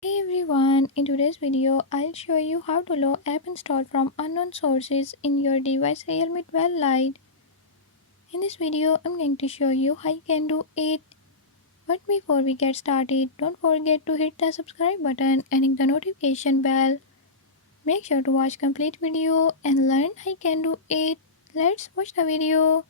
Hey everyone, in today's video, I'll show you how to load app installed from unknown sources in your device Realme 12 Lite. In this video, I'm going to show you how you can do it. But before we get started, don't forget to hit the subscribe button and hit the notification bell. Make sure to watch complete video and learn how you can do it. Let's watch the video.